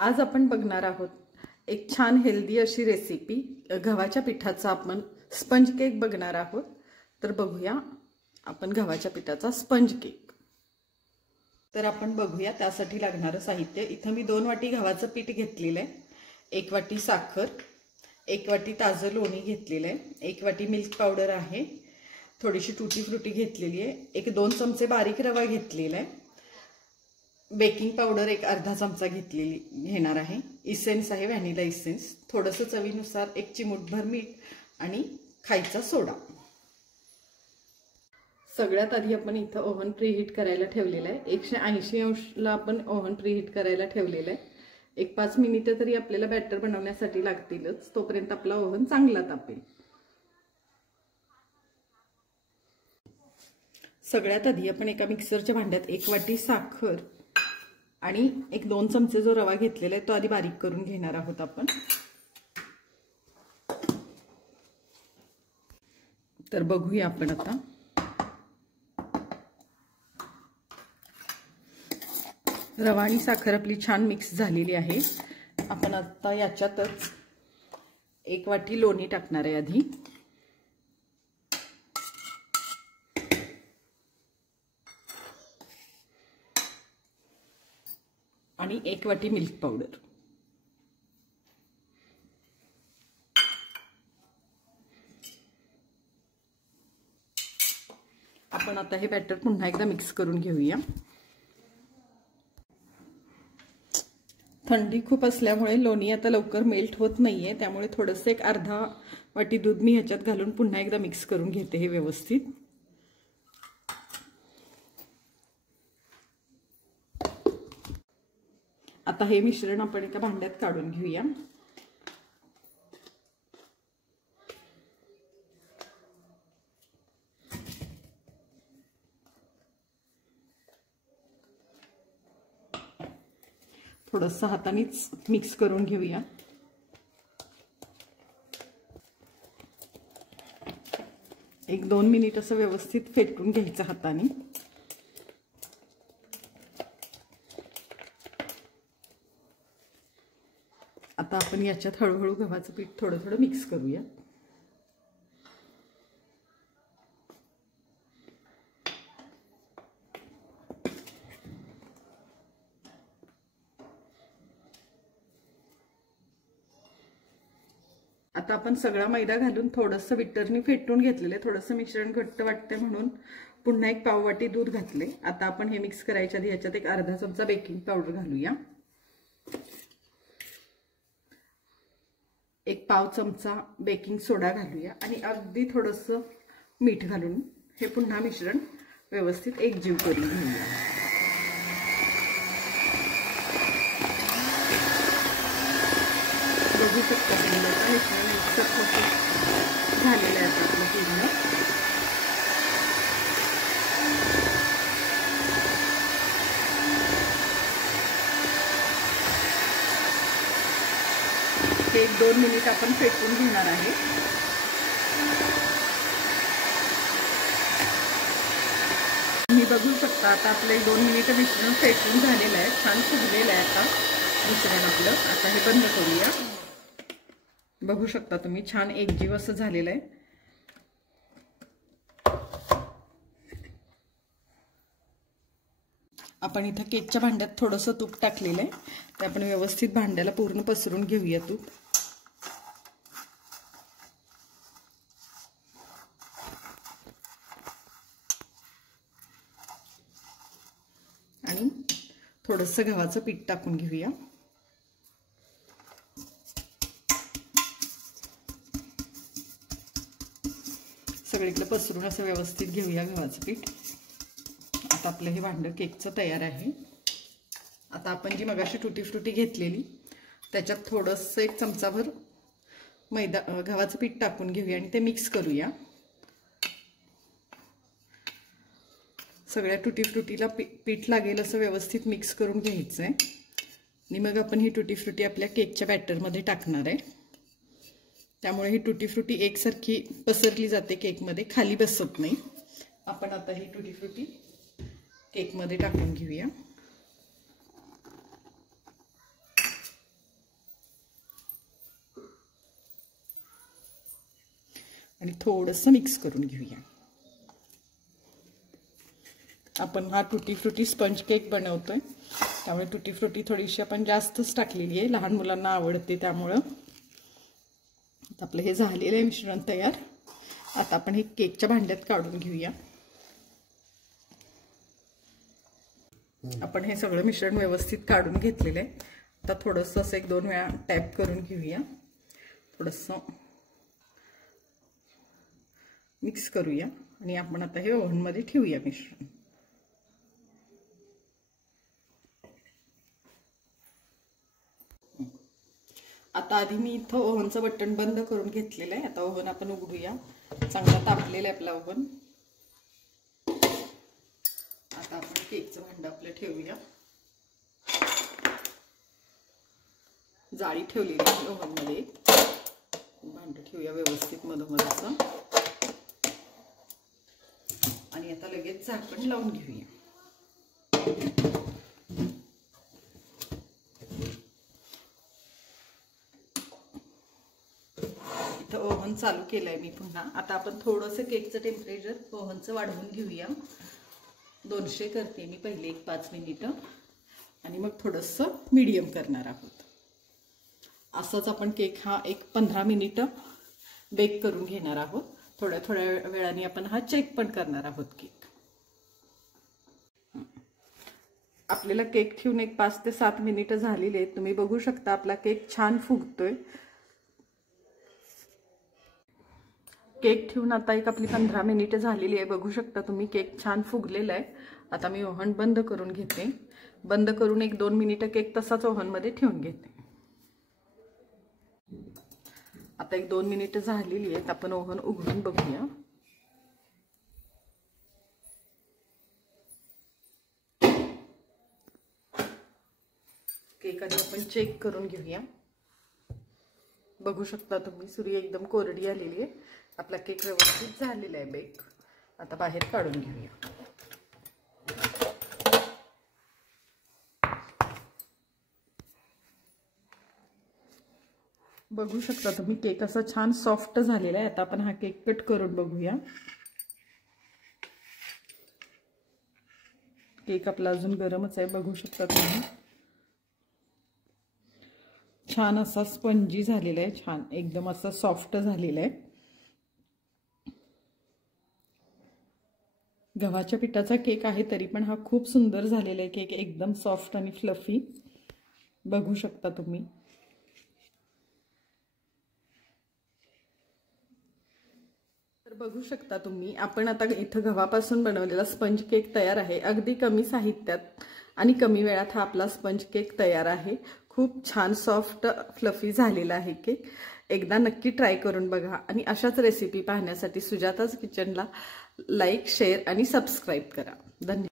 आज आपण बघणार आहोत एक छान हेल्दी अशी रेसिपी गव्हाच्या पिठाचा आपण स्पंज केक बघणार आहोत। तर बघूया आपण गव्हाच्या पिठाचा स्पंज केक। तर आपण बघूया त्यासाठी लागणारे साहित्य। इथे मी 2 वाटी गव्हाचं पीठ घेतलेलं आहे, 1 वाटी साखर, 1 वाटी ताजं लोणी घेतलेलं आहे, 1 वाटी मिल्क पावडर आहे, थोडीशी टूटी फ्रुटी घेतलेली आहे, 1-2 चमचे बारीक रवा घेतलेला आहे, बेकिंग पावडर एक अर्धा चमचा घेणार आहे, इसेन्स आहे व्हॅनिला इसेन्स, थोडंसं चवीनुसार 1 चिमूटभर मीठ आणि खायचा सोडा। सगळ्यात आधी आपण इथं ओव्हन प्रीहीट करायला ठेवलेलं आहे। 180 अंशला आपण ओव्हन प्रीहीट करायला ठेवलेलं आहे। एक 5 मिनिटे तरी आपल्याला बॅटर बनवण्यासाठी लागतीलच, तोपर्यंत आपला ओव्हन चांगला तापेल। सगळ्यात आधी आपण एका मिक्सरच्या भांड्यात 1 वाटी साखर आणि 1-2 चमचे जो रवा घेतलेला आहे तो आधी बारीक करून घेणार आहोत आपण। तर बघूया आपण आता रवा आणि साखर आपली छान मिक्स झालेली आहे। आपण आता याच्यातच 1 वाटी लोणी टाकणार आहे आधी, आणि 1 वाटी मिल्क पावडर। आपण आता हे बॅटर पुन्हा एकदा मिक्स करून घेऊया। थंडी खूप असल्यामुळे लोणी आता लवकर मेल्ट होत नाहीये, त्यामुळे थोडंसं एक अर्धा वाटी दूध मी ह्याच्यात घालून पुन्हा एकदा मिक्स करून घेते हे व्यवस्थित। आता हे मिश्रण आपण एका भांड्यात काढून घेऊया। थोडंसं हातानेच मिक्स करून घेऊया। 1-2 मिनिट असं व्यवस्थित फेटून घ्यायचं हाताने। आता आपण याच्यात हळूहळू गव्हाचं पीठ थोडं थोडं मिक्स करूया। आता आपण सगळा मैदा घालून थोडंसं विटरनी फेटून घेतलेले, थोडंसं मिश्रण घट्ट वाटते म्हणून पुन्हा 1 पाव वाटी दूध घातले। आता आपण हे मिक्स करायच्या आधी याच्यात 1 अर्धा चमचा बेकिंग पावडर घालूया, 1 पाव चमचा बेकिंग सोडा घालूया आणि अगदी थोडंसं मीठ घालून हे पुन्हा मिश्रण व्यवस्थित एकजीव करून घेऊया। बघू शकता तुम्ही आता मिश्रण एकसारखं झालेलं आहे आपलं पूर्ण। हे 1-2 मिनिट आपण फेटून घेणार आहे। तुम्ही बघू शकता आता आपले 2 मिनिट मिश्रण फेटून झालेलं आहे, छान फुगलेलं आहे आता मिश्रण आपलं। आता हे बंद करूया। बघू शकता तुम्ही छान एकजीव असं झालेलं आहे। आपण इथे केकच्या भांड्यात थोडंसं तूप टाकलेलं आहे, ते आपण व्यवस्थित भांड्याला पूर्ण पसरून घेऊया तूप। आणि थोडंसं गव्हाचं पीठ टाकून घेऊया। सगळीकडे पसरून असं व्यवस्थित घेऊया गव्हाचं पीठ। आता आपलं हे भांडं केकचं तयार आहे। आता आपण जी मगाशी टूटी फ्रुटी घेतलेली त्याच्यात थोडंसं 1 चमचाभर गव्हाचं पीठ टाकून घेऊया आणि ते मिक्स करूया। सगळ्या टूटी फ्रुटीला पीठ लागेल असं व्यवस्थित मिक्स करून घ्यायचं आहे आणि मग आपण ही टूटी फ्रुटी आपल्या केकच्या बॅटरमध्ये टाकणार आहे। त्यामुळे ही टूटी फ्रुटी एकसारखी पसरली जाते केकमध्ये, खाली बसत नाही। आपण आता ही टूटी फ्रुटी केकमध्ये टाकून घेऊया। आणि थोडंसं मिक्स करून घेऊया. आपण हा टुटी फ्रुटी स्पंज केक बनवतोय, त्यामुळे टुटी फ्रुटी थोडीशी आपण जास्तच टाकलेली आहे. लहान मुलांना आवडते त्यामुळं. आपलं हे झालेलं आहे मिश्रण तयार. आता आपण हे केकच्या भांड्यात काढून घेऊया. आपण हे सगळं मिश्रण व्यवस्थित काढून घेतलेलं आहे. आता थोडंसं असं 1-2 वेळा टॅप करून घेऊया. थोडंसं मिक्स करूया आणि आपण आता हे ओव्हनमध्ये ठेवूया मिश्रण. आता आधी मी इथं ओव्हनचं बटन बंद करून घेतलेलं आहे. आता ओव्हन आपण उघडूया. चांगला तापलेला आहे आपला ओव्हन. आता आपण केकचं भांडं आपलं ठेवूया. जाळी ठेवलेली आहे ओव्हनमध्ये. भांडं ठेवूया व्यवस्थित मधोमध असं आणि आता लगेच झाकण लावून घेऊया. इथं ओव्हन चालू केलंय मी पुन्हा. आता आपण थोडंसं केकचं टेम्परेचर ओव्हनचं वाढवून घेऊया. 200 करते मी पहिले एक 5 मिनिटं आणि मग थोडंसं मीडियम करणार आहोत. असंच आपण केक हा एक 15 मिनिटं बेक करून घेणार आहोत. थोड्या वेळाने आपण हा चेक पण करणार आहोत केक. आपल्याला केक ठेवून एक 5 ते 7 मिनिटं झालेली आहेत. तुम्ही बघू शकता आपला केक छान फुगतोय. केक ठेवून आता एक आपली 15 मिनिटं झालेली आहे. बघू शकता तुम्ही केक छान फुगलेला आहे. आता मी ओव्हन बंद करून घेते. बंद करून एक 2 मिनिटं केक तसाच ओव्हनमध्ये ठेवून घेते. आता एक 2 मिनिटं झालेली आहेत. आपण ओव्हन उघडून बघूया. केक आधी आपण चेक करून घेऊया. बघू शकता तुम्ही सुरी एकदम कोरडी आलेली आहे. आपला केक व्यवस्थित झालेला आहे बेक. आता बाहेर काढून घेऊया. बघू शकता तुम्ही केक असा छान सॉफ्ट झालेला आहे. आता आपण हा केक कट करून बघूया. केक आपला अजून गरमच आहे. बघू शकता तुम्ही छान असा स्पंजी झालेला आहे. छान एकदम असा सॉफ्ट झालेला आहे. गव्हाच्या पिठाचा केक आहे तरी पण हा खूप सुंदर झालेला आहे केक. एकदम सॉफ्ट आणि फ्लफी बघू शकता तुम्ही. तर बघू शकता तुम्ही आपण आता इथं गव्हापासून बनवलेला स्पंज केक तयार आहे. अगदी कमी साहित्यात आणि कमी वेळात हा आपला स्पंज केक तयार आहे. खूप छान सॉफ्ट फ्लफी झालेला आहे केक. एकदा नक्की ट्राय करून बघा आणि अशाच रेसिपी पाहण्यासाठी सुजाताज किचनला लाईक, शेअर आणि सबस्क्राईब करा. धन्यवाद.